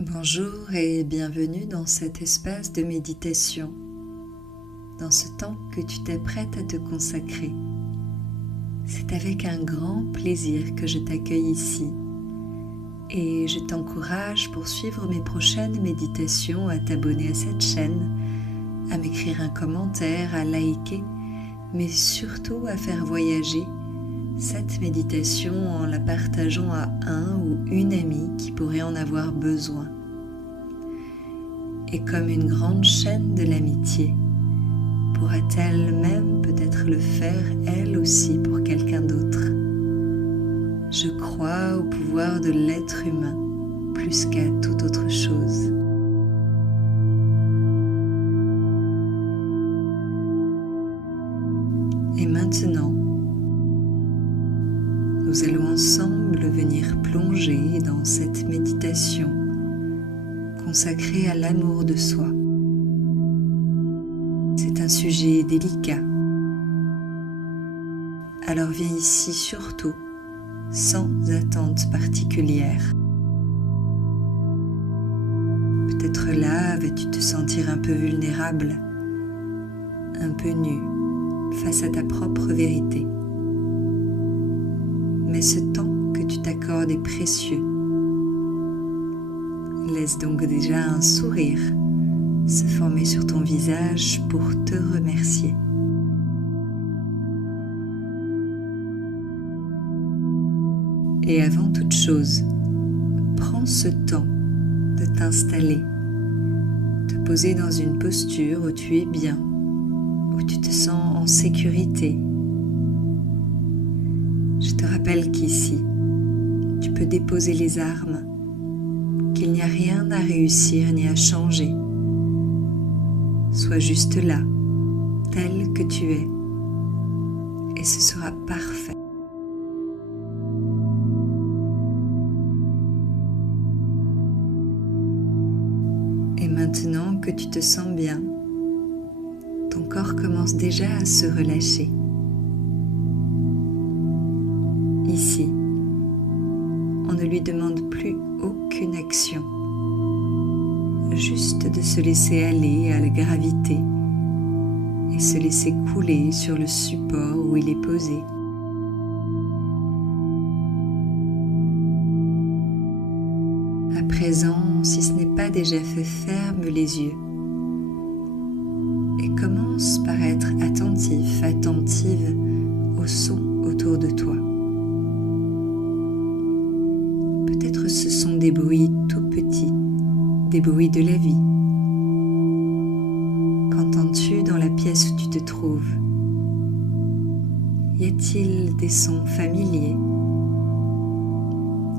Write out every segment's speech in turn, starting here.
Bonjour et bienvenue dans cet espace de méditation, dans ce temps que tu t'apprêtes à te consacrer. C'est avec un grand plaisir que je t'accueille ici et je t'encourage pour suivre mes prochaines méditations à t'abonner à cette chaîne, à m'écrire un commentaire, à liker, mais surtout à faire voyager cette méditation en la partageant à un ou une amie qui pourrait en avoir besoin. Et comme une grande chaîne de l'amitié, pourra-t-elle même peut-être le faire elle aussi pour quelqu'un d'autre? Je crois au pouvoir de l'être humain plus qu'à toute autre chose. Et maintenant, nous allons ensemble venir plonger dans cette méditation consacrée à l'amour de soi. C'est un sujet délicat. Alors viens ici surtout, sans attente particulière. Peut-être là vas-tu te sentir un peu vulnérable, un peu nu face à ta propre vérité. Mais ce temps que tu t'accordes est précieux. Laisse donc déjà un sourire se former sur ton visage pour te remercier. Et avant toute chose, prends ce temps de t'installer, te poser dans une posture où tu es bien, où tu te sens en sécurité. Je te rappelle qu'ici, tu peux déposer les armes, qu'il n'y a rien à réussir ni à changer. Sois juste là, tel que tu es, et ce sera parfait. Et maintenant que tu te sens bien, ton corps commence déjà à se relâcher. Ici, on ne lui demande plus aucune action, juste de se laisser aller à la gravité et se laisser couler sur le support où il est posé. À présent, si ce n'est pas déjà fait, ferme les yeux et commence par être attentif, attentive aux sons autour de toi. Peut-être ce sont des bruits tout petits, des bruits de la vie. Qu'entends-tu dans la pièce où tu te trouves? Y a-t-il des sons familiers?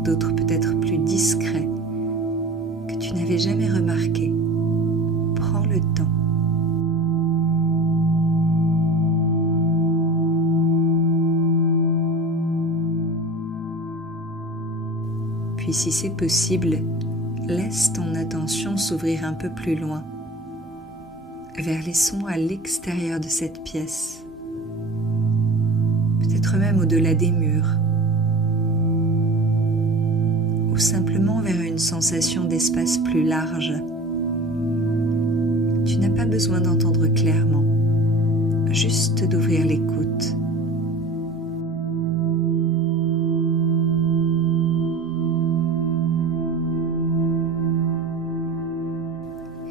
D'autres peut-être plus discrets que tu n'avais jamais remarqués? Prends le temps. Puis si c'est possible, laisse ton attention s'ouvrir un peu plus loin, vers les sons à l'extérieur de cette pièce, peut-être même au-delà des murs, ou simplement vers une sensation d'espace plus large. Tu n'as pas besoin d'entendre clairement, juste d'ouvrir l'écoute.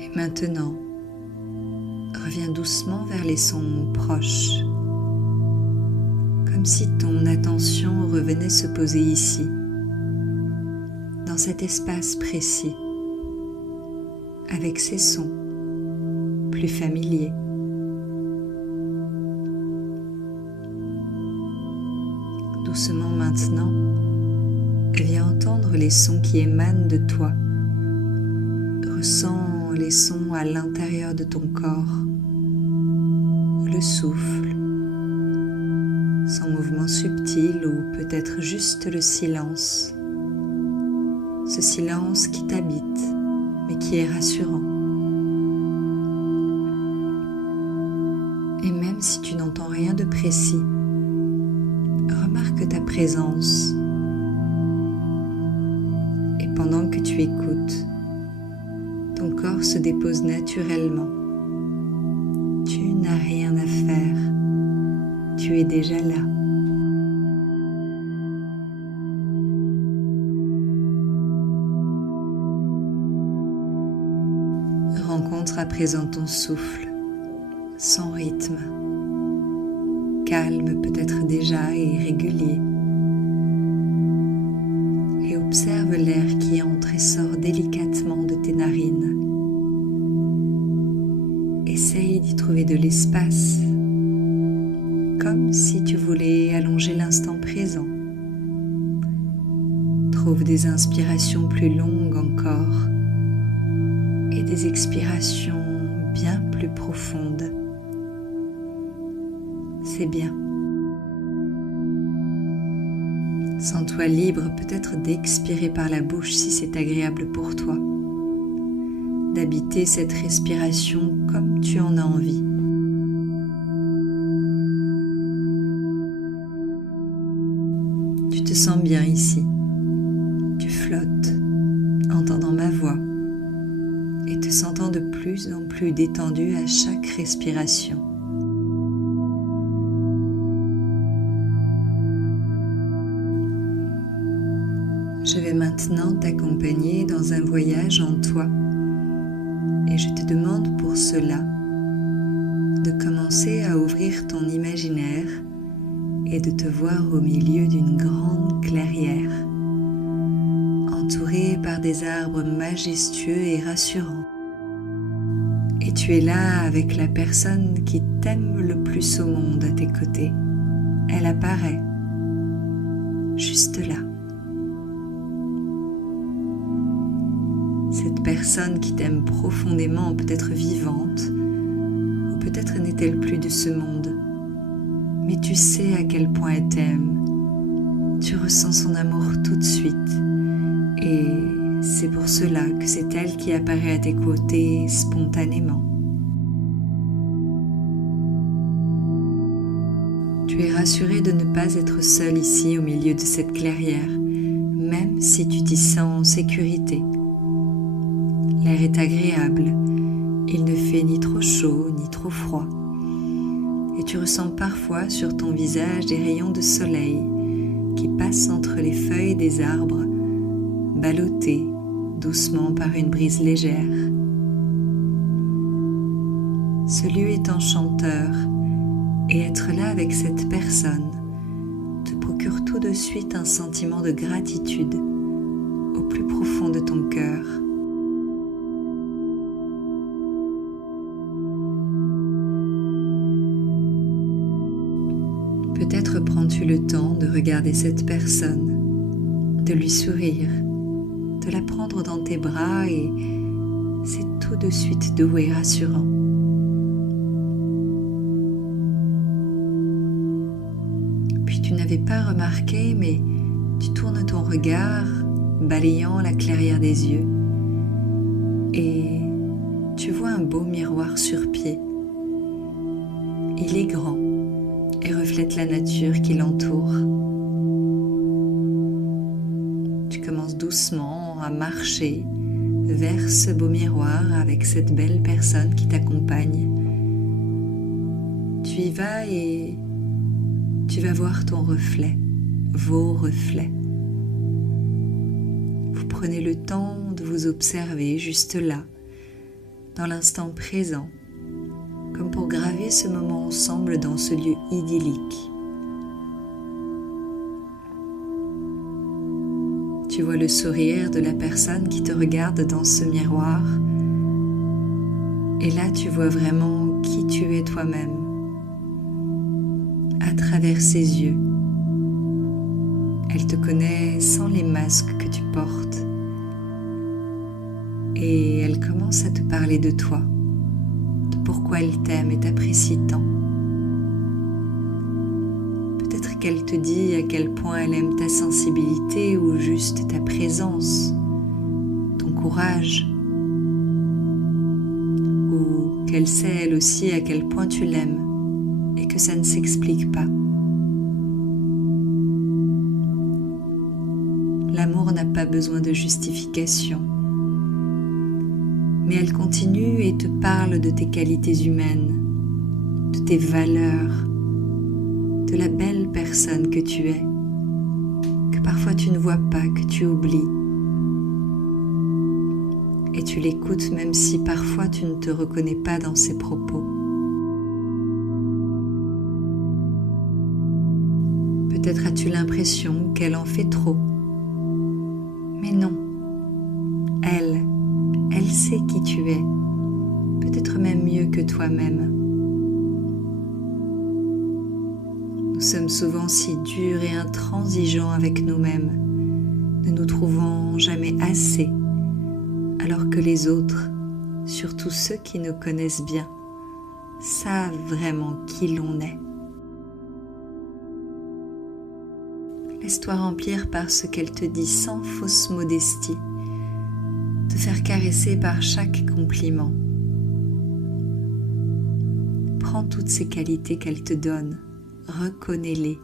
Et maintenant, reviens doucement vers les sons proches, comme si ton attention revenait se poser ici, dans cet espace précis, avec ces sons plus familiers. Doucement maintenant, viens entendre les sons qui émanent de toi. Ressens les sons à l'intérieur de ton corps, le souffle, son mouvement subtil ou peut-être juste le silence. Ce silence qui t'habite, mais qui est rassurant. Et même si tu n'entends rien de précis, remarque ta présence. Et pendant que tu écoutes, Ton corps se dépose naturellement. Tu n'as rien à faire. Tu es déjà là. Rencontre à présent ton souffle, son rythme, calme peut-être déjà et régulier. Et observe l'air qui entre et sort délicatement de tes narines. Essaye d'y trouver de l'espace, comme si tu voulais allonger l'instant présent. Trouve des inspirations plus longues encore et des expirations bien plus profondes. C'est bien. Sens-toi libre peut-être d'expirer par la bouche si c'est agréable pour toi, d'habiter cette respiration comme tu en as envie. Tu te sens bien ici, tu flottes, entendant ma voix et te sentant de plus en plus détendu à chaque respiration. Je vais maintenant t'accompagner dans un voyage en toi et je te demande pour cela de commencer à ouvrir ton imaginaire et de te voir au milieu d'une grande clairière, entourée par des arbres majestueux et rassurants. Et tu es là avec la personne qui t'aime le plus au monde à tes côtés. Elle apparaît, juste là. Cette personne qui t'aime profondément peut être vivante, ou peut-être n'est-elle plus de ce monde. Mais tu sais à quel point elle t'aime. Tu ressens son amour tout de suite. Et c'est pour cela que c'est elle qui apparaît à tes côtés spontanément. Tu es rassuré de ne pas être seul ici au milieu de cette clairière, même si tu t'y sens en sécurité. L'air est agréable, il ne fait ni trop chaud ni trop froid. Et tu ressens parfois sur ton visage des rayons de soleil qui passent entre les feuilles des arbres, ballottés doucement par une brise légère. Ce lieu est enchanteur et être là avec cette personne te procure tout de suite un sentiment de gratitude au plus profond de ton cœur. Peut-être prends-tu le temps de regarder cette personne, de lui sourire, de la prendre dans tes bras et c'est tout de suite doux et rassurant. Puis tu n'avais pas remarqué, mais tu tournes ton regard, balayant la clairière des yeux, et tu vois un beau miroir sur pied. Il est grand et reflète la nature qui l'entoure. Tu commences doucement à marcher vers ce beau miroir avec cette belle personne qui t'accompagne. Tu y vas et tu vas voir ton reflet, vos reflets. Vous prenez le temps de vous observer juste là, dans l'instant présent, comme pour graver ce moment ensemble dans ce lieu idyllique. Tu vois le sourire de la personne qui te regarde dans ce miroir, et là tu vois vraiment qui tu es toi-même, à travers ses yeux. Elle te connaît sans les masques que tu portes, et elle commence à te parler de toi, pourquoi elle t'aime et t'apprécie tant. Peut-être qu'elle te dit à quel point elle aime ta sensibilité ou juste ta présence, ton courage, ou qu'elle sait elle aussi à quel point tu l'aimes et que ça ne s'explique pas. L'amour n'a pas besoin de justification. mais elle continue et te parle de tes qualités humaines, de tes valeurs, de la belle personne que tu es, que parfois tu ne vois pas, que tu oublies. Et tu l'écoutes même si parfois tu ne te reconnais pas dans ses propos. Peut-être as-tu l'impression qu'elle en fait trop. Mais non, elle sait qui tu es, peut-être même mieux que toi-même. Nous sommes souvent si durs et intransigeants avec nous-mêmes, ne nous trouvant jamais assez, alors que les autres, surtout ceux qui nous connaissent bien, savent vraiment qui l'on est. Laisse-toi remplir par ce qu'elle te dit sans fausse modestie, te faire caresser par chaque compliment. Prends toutes ces qualités qu'elle te donne, reconnais-les,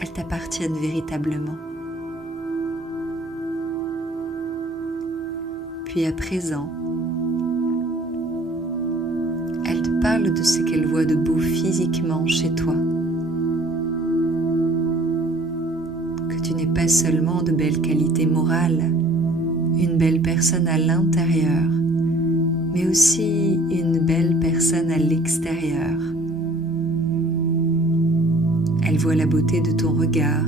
elles t'appartiennent véritablement. Puis à présent, elle te parle de ce qu'elle voit de beau physiquement chez toi. Que tu n'es pas seulement de belles qualités morales, une belle personne à l'intérieur, mais aussi une belle personne à l'extérieur. Elle voit la beauté de ton regard,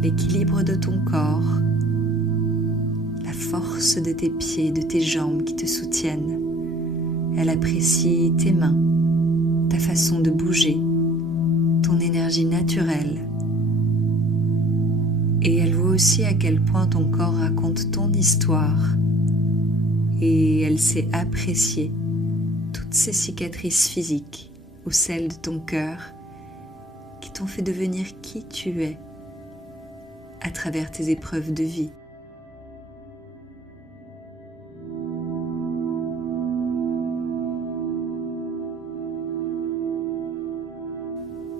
l'équilibre de ton corps, la force de tes pieds, de tes jambes qui te soutiennent. Elle apprécie tes mains, ta façon de bouger, ton énergie naturelle. Et elle voit aussi à quel point ton corps raconte ton histoire. Et elle sait apprécier toutes ces cicatrices physiques ou celles de ton cœur qui t'ont fait devenir qui tu es à travers tes épreuves de vie.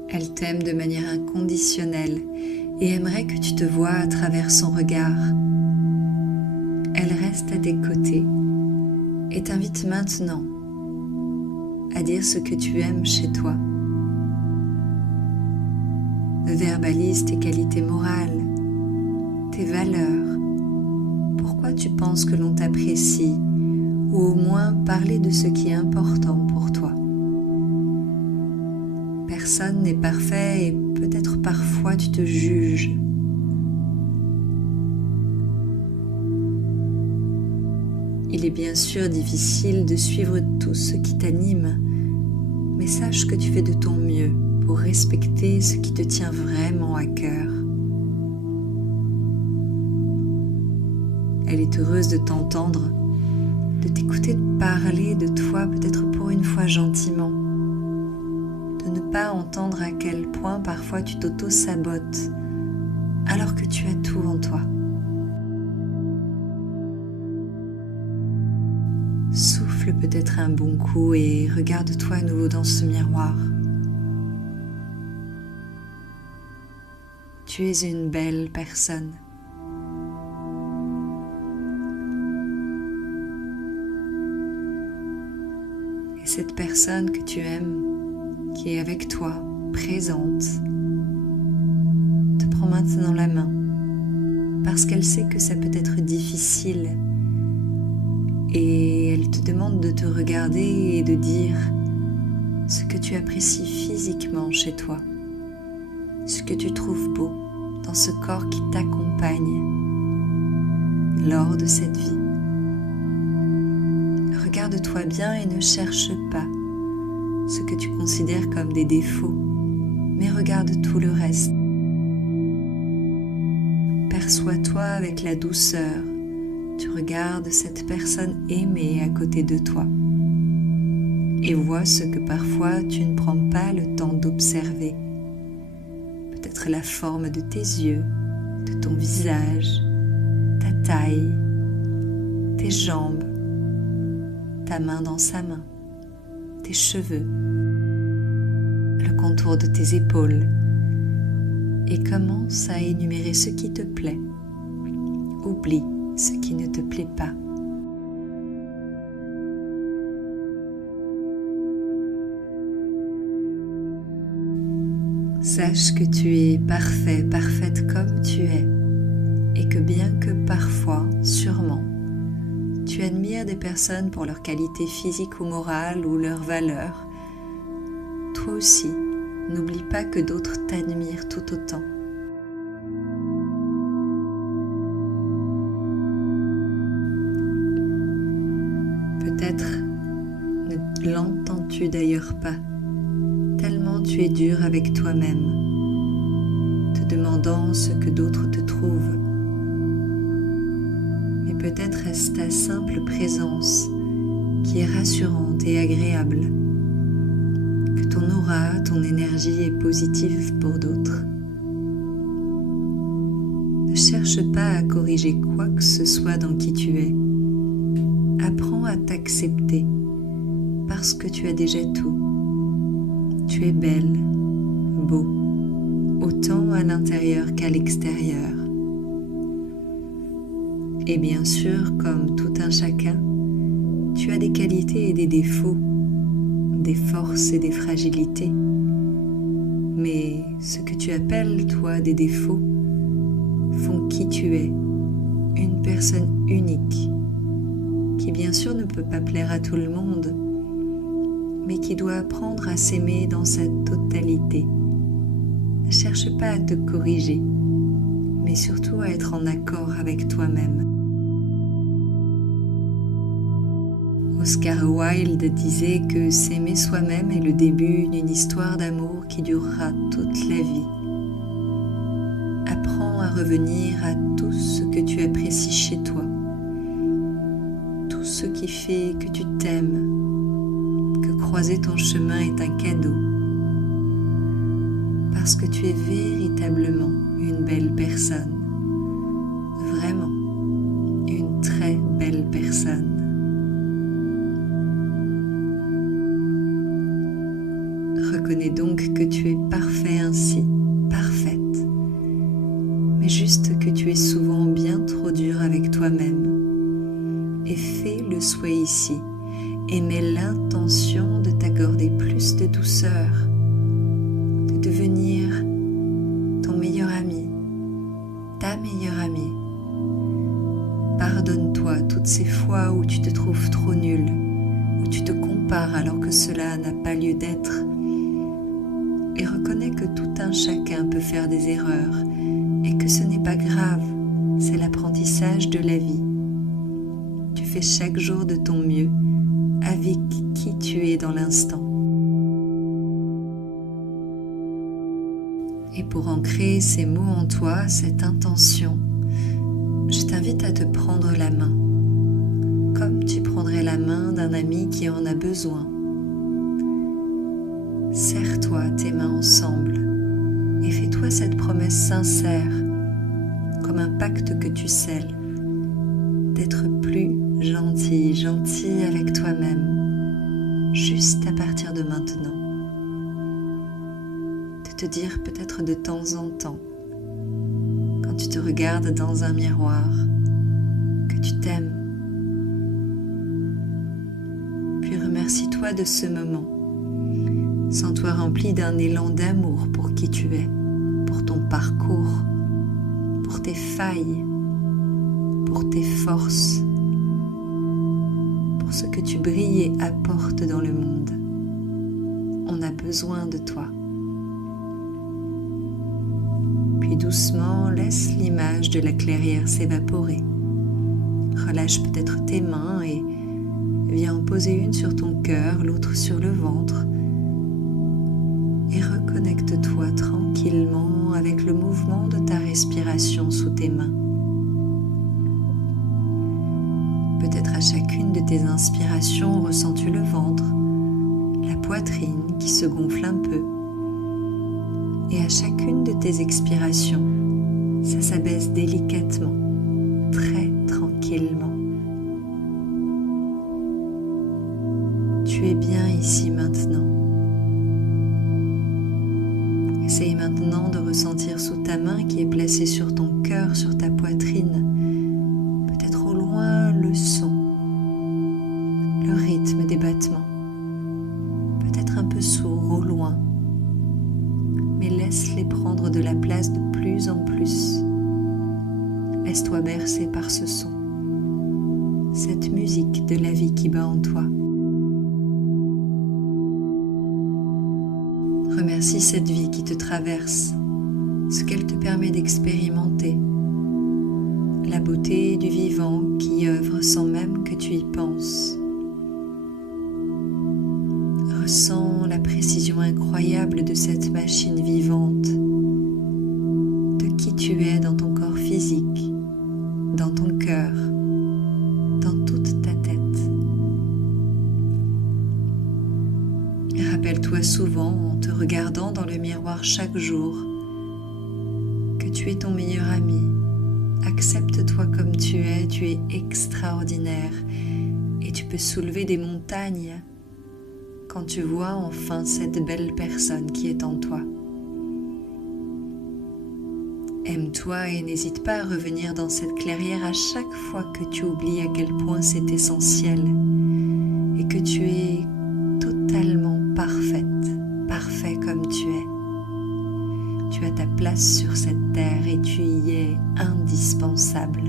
Elle t'aime de manière inconditionnelle et aimerait que tu te vois à travers son regard. Elle reste à tes côtés et t'invite maintenant à dire ce que tu aimes chez toi. Verbalise tes qualités morales, tes valeurs, pourquoi tu penses que l'on t'apprécie, ou au moins parler de ce qui est important pour toi. Personne n'est parfait et peut-être parfois tu te juges. Il est bien sûr difficile de suivre tout ce qui t'anime, mais sache que tu fais de ton mieux pour respecter ce qui te tient vraiment à cœur. Elle est heureuse de t'entendre, de t'écouter parler de toi peut-être pour une fois gentiment, de ne pas entendre à quel point parfois tu t'auto-sabotes alors que tu as tout en toi. Souffle peut-être un bon coup et regarde-toi à nouveau dans ce miroir. Tu es une belle personne. Et cette personne que tu aimes, qui est avec toi, présente, te prend maintenant la main, parce qu'elle sait que ça peut être difficile. Et elle te demande de te regarder et de dire ce que tu apprécies physiquement chez toi, ce que tu trouves beau dans ce corps qui t'accompagne lors de cette vie. Regarde-toi bien et ne cherche pas ce que tu considères comme des défauts, mais regarde tout le reste. Perçois-toi avec la douceur. Tu regardes cette personne aimée à côté de toi et vois ce que parfois tu ne prends pas le temps d'observer. Peut-être la forme de tes yeux, de ton visage, ta taille, tes jambes, ta main dans sa main, tes cheveux, le contour de tes épaules, et commence à énumérer ce qui te plaît. Oublie ce qui ne te plaît pas. Sache que tu es parfait, parfaite comme tu es, et que bien que parfois, sûrement, tu admires des personnes pour leur qualité physique ou morale ou leurs valeurs, toi aussi, n'oublie pas que d'autres t'admirent tout autant. Peut-être ne l'entends-tu d'ailleurs pas, tellement tu es dur avec toi-même, te demandant ce que d'autres te trouvent. Mais peut-être est-ce ta simple présence qui est rassurante et agréable, que ton aura, ton énergie est positive pour d'autres. Ne cherche pas à corriger quoi que ce soit dans qui tu es. Apprends à t'accepter parce que tu as déjà tout. Tu es belle, beau, autant à l'intérieur qu'à l'extérieur. Et bien sûr, comme tout un chacun, tu as des qualités et des défauts, des forces et des fragilités. Mais ce que tu appelles, toi, des défauts, font qui tu es, une personne unique, qui bien sûr ne peut pas plaire à tout le monde, mais qui doit apprendre à s'aimer dans sa totalité. Ne cherche pas à te corriger, mais surtout à être en accord avec toi-même. Oscar Wilde disait que s'aimer soi-même est le début d'une histoire d'amour qui durera toute la vie. Apprends à revenir à tout ce que tu apprécies chez toi, tout ce qui fait que tu t'aimes, que croiser ton chemin est un cadeau, parce que tu es véritablement une belle personne, vraiment une très belle personne. Reconnais donc que tu es parfait ainsi, parfaite, mais juste que tu es souvent bien trop dur avec toi-même. Et fais le souhait ici, et mets l'intention de t'accorder plus de douceur, de devenir ton meilleur ami, ta meilleure amie. Pardonne-toi toutes ces fois où tu te trouves trop nul, où tu te compares alors que cela n'a pas lieu d'être. Et reconnais que tout un chacun peut faire des erreurs et que ce n'est pas grave, c'est l'apprentissage de la vie. Tu fais chaque jour de ton mieux avec qui tu es dans l'instant. Et pour ancrer ces mots en toi, cette intention, je t'invite à te prendre la main, comme tu prendrais la main d'un ami qui en a besoin. Serre-toi tes mains ensemble et fais-toi cette promesse sincère, comme un pacte que tu scelles, d'être plus gentil avec toi-même, juste à partir de maintenant. De te dire peut-être de temps en temps, quand tu te regardes dans un miroir, que tu t'aimes. Puis remercie-toi de ce moment. Sens-toi rempli d'un élan d'amour pour qui tu es, pour ton parcours, pour tes failles, pour tes forces, pour ce que tu brilles et apportes dans le monde. On a besoin de toi. Puis doucement, laisse l'image de la clairière s'évaporer. Relâche peut-être tes mains et viens en poser une sur ton cœur, l'autre sur le ventre. Et reconnecte-toi tranquillement avec le mouvement de ta respiration sous tes mains. Peut-être à chacune de tes inspirations ressens-tu le ventre, la poitrine qui se gonfle un peu. Et à chacune de tes expirations, ça s'abaisse délicatement, très tranquillement. Tu es bien ici maintenant. Essaye maintenant de ressentir sous ta main qui est placée sur ton cœur, sur ta poitrine, peut-être au loin le son, le rythme des battements, peut-être un peu sourd au loin, mais laisse traversé par ce son, cette musique de la vie qui bat en toi. Remercie cette vie qui te traverse, ce qu'elle te permet d'expérimenter, la beauté du vivant qui œuvre sans même que tu y penses. Ressens la précision incroyable de cette machine vivante, de qui tu es dans ton corps physique, dans ton cœur, dans toute ta tête. Rappelle-toi souvent, en te regardant dans le miroir chaque jour, que tu es ton meilleur ami. Accepte-toi comme tu es extraordinaire et tu peux soulever des montagnes quand tu vois enfin cette belle personne qui est en toi. Aime-toi et n'hésite pas à revenir dans cette clairière à chaque fois que tu oublies à quel point c'est essentiel et que tu es totalement parfaite, parfait comme tu es. Tu as ta place sur cette terre et tu y es indispensable.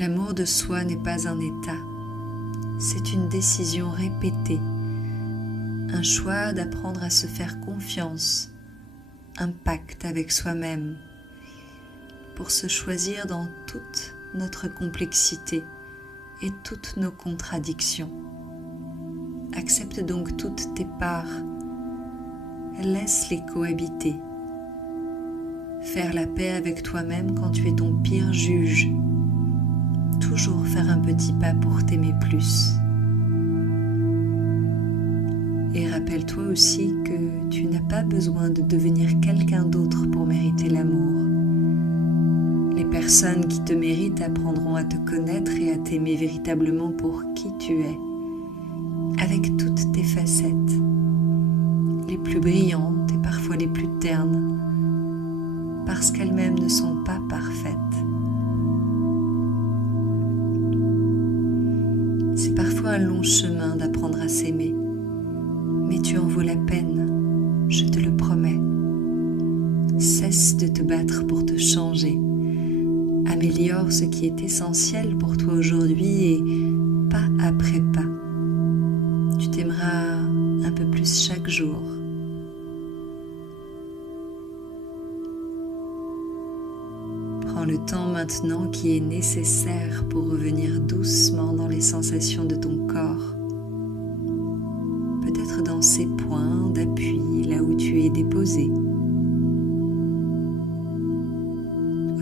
L'amour de soi n'est pas un état, c'est une décision répétée, un choix d'apprendre à se faire confiance, un pacte avec soi-même, pour se choisir dans toute notre complexité et toutes nos contradictions. Accepte donc toutes tes parts, laisse-les cohabiter. Faire la paix avec toi-même quand tu es ton pire juge. Toujours faire un petit pas pour t'aimer plus. Et rappelle-toi aussi que tu n'as pas besoin de devenir quelqu'un d'autre pour mériter l'amour. Les personnes qui te méritent apprendront à te connaître et à t'aimer véritablement pour qui tu es, avec toutes tes facettes, les plus brillantes et parfois les plus ternes, parce qu'elles-mêmes ne sont pas parfaites. C'est parfois un long chemin d'apprendre à s'aimer, mais tu en vaux la peine, je te le promets. Cesse de te battre pour te changer. Améliore ce qui est essentiel pour toi aujourd'hui et pas après pas. Tu t'aimeras un peu plus chaque jour. Prends le temps maintenant qui est nécessaire pour revenir doucement dans les sensations de ton corps. Peut-être dans ces points d'appui, là où tu es déposé.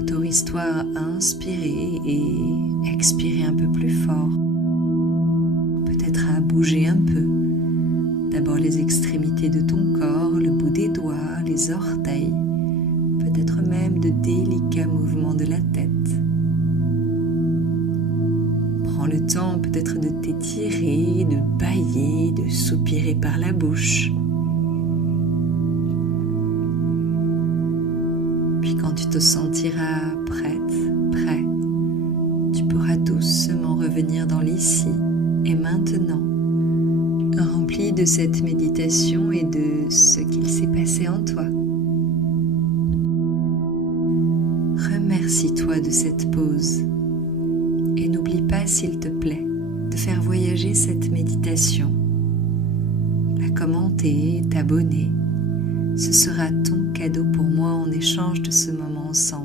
Autorise-toi à inspirer et expirer un peu plus fort. Peut-être à bouger un peu. D'abord les extrémités de ton corps, le bout des doigts, les orteils. Peut-être même de délicats mouvements de la tête. Prends le temps peut-être de t'étirer, de bâiller, de soupirer par la bouche. Puis quand tu te sentiras prête, prêt, tu pourras doucement revenir dans l'ici et maintenant, rempli de cette méditation et de ce qu'il s'est passé en toi. Remercie-toi de cette pause et n'oublie pas, s'il te plaît, de faire voyager cette méditation. La commenter, t'abonner, ce sera ton cadeau pour moi en échange de ce moment ensemble.